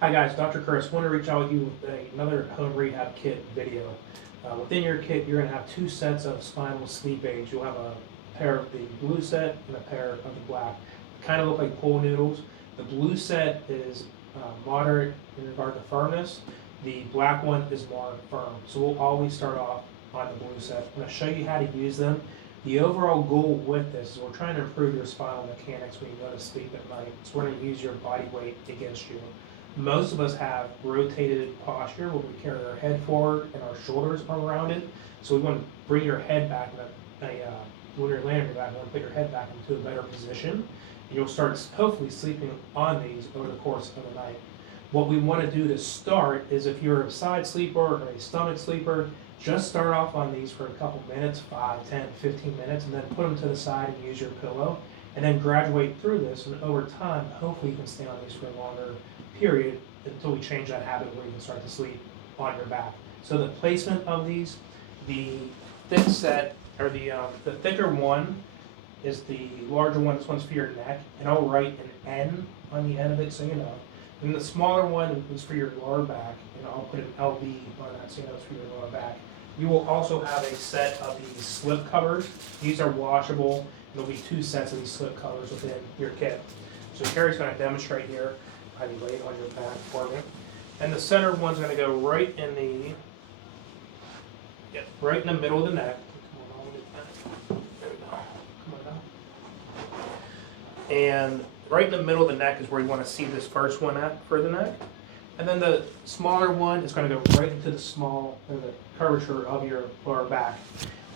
Hi guys, Dr. Curtis. Want to reach out with you with another home rehab kit video. Within your kit, you're going to have two sets of spinal sleep aids. You'll have a pair of the blue set and a pair of the black. Kind of look like pool noodles. The blue set is moderate in regard to firmness. The black one is more firm. So we'll always start off on the blue set. I'm going to show you how to use them. The overall goal with this is we're trying to improve your spinal mechanics when you go to sleep at night. So we're going to use your body weight against you. Most of us have rotated posture where we carry our head forward and our shoulders are rounded. So we want to bring your head back when you're laying on your back, you want to put your head back into a better position. And you'll start hopefully sleeping on these over the course of the night. What we want to do to start is if you're a side sleeper or a stomach sleeper, just start off on these for a couple minutes, 5, 10, 15 minutes, and then put them to the side and use your pillow. And then graduate through this, and over time, hopefully you can stay on these for a longer period until we change that habit where you can start to sleep on your back. So the placement of these, the thick set, or the thicker one is the larger one. This one's for your neck, and I'll write an N on the end of it so you know. And the smaller one is for your lower back, and I'll put an LB on that so you know it's for your lower back. You will also have a set of these slip covers. These are washable, and there'll be two sets of these slip covers within your kit. So Carrie's going to demonstrate here how you lay it on your back for me. And the center one's going to go right in the middle of the neck. Come on, there we go. Come on now. And right in the middle of the neck is where you want to see this first one at for the neck. And then the smaller one is going to go right into the curvature of your lower back.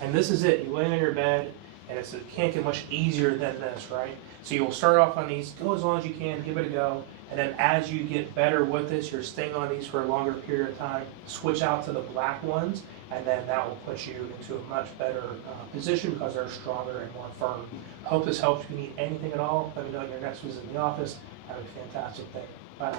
And this is it. You lay on your bed, and it can't get much easier than this, right? So you'll start off on these, go as long as you can, give it a go. And then as you get better with this, you're staying on these for a longer period of time, switch out to the black ones, and then that will put you into a much better position because they're stronger and more firm. Hope this helps. If you need anything at all, let me know at your next visit in the office. Have a fantastic day. Bye now.